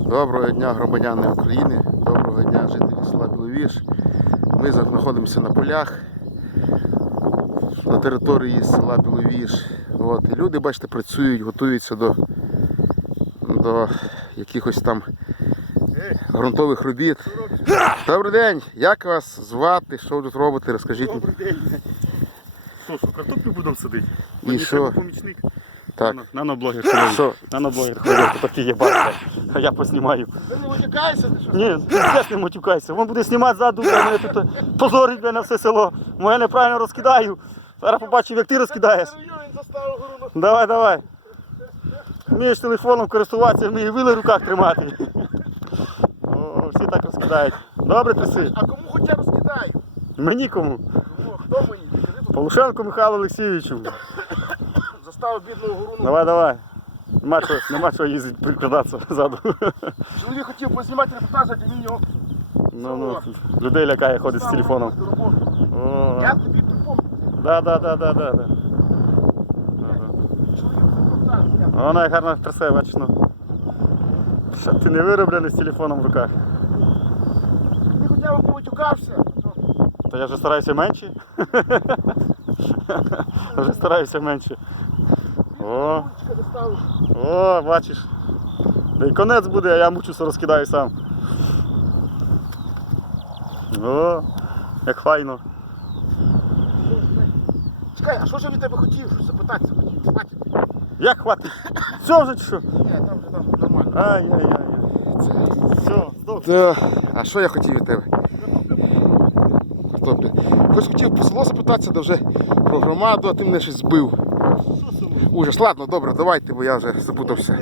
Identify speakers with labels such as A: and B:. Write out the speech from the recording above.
A: Доброго дня, громадяни України, доброго дня, жителі села Біловіж. Ми знаходимося на полях на території села Біловіж. От, і люди, бачите, працюють, готуються до, до якихось там ґрунтових робіт. Добрий день! Як вас звати? Що ви тут робите? Розкажіть.
B: Добрий день. Що, що, картоплю будемо садити?
A: І що?
B: помічник.
A: Так.
B: Нано- Наноблогер ходить.
A: Що?
B: Наноблогер ходить, то такий є бачите. А я поснімаю.
A: Ти не витікаєшся? Ти що?
B: Ні, ти теж не матюкайся. Він буде знімати ззаду, а мене тут позорить мене на все село. Моє неправильно розкидаю. Зараз побачив, як ти розкидаєш. Давай, давай. Вмієш телефоном користуватися, вмієш вили в руках тримати. О, всі так розкидають. Добре тряси.
A: А кому хоча розкидаю?
B: Мені кому?
A: Кому? Хто мені? Ти кажи,
B: Полушенко Михайло Олексійовичу.
A: Заставив бідного гуруну.
B: Давай, давай. Нема чого, нема чого їздити, прикладатися ззаду.
A: Чоловік хотів познімати репортаж, а він його
B: Ну, ну, людей лякає, ходить з телефоном. О,
A: Я тобі припомню.
B: да, да, да, да, да, да. Вона гарно трясе, бачиш, ну. Що ти не вироблений з телефоном в руках.
A: Ти хоча б повитюкався.
B: То я вже стараюся менше. Вже стараюся менше. О, о, бачиш. Да і конець буде, а я мучуся розкидаю сам. О, як файно.
A: Чекай, а що ж я від тебе хотів? Запитатися хотів. Бачиш?
B: Як хватить? Все вже чи що?
A: Ні, там вже там нормально.
B: Ай-яй-яй. Все, здох.
A: Да. А що я хотів від тебе? Картопля. Хоч хотів по село запитатися, де вже про громаду, а ти мене щось збив. Ужас. Ладно, добре, давайте, бо я вже запутався.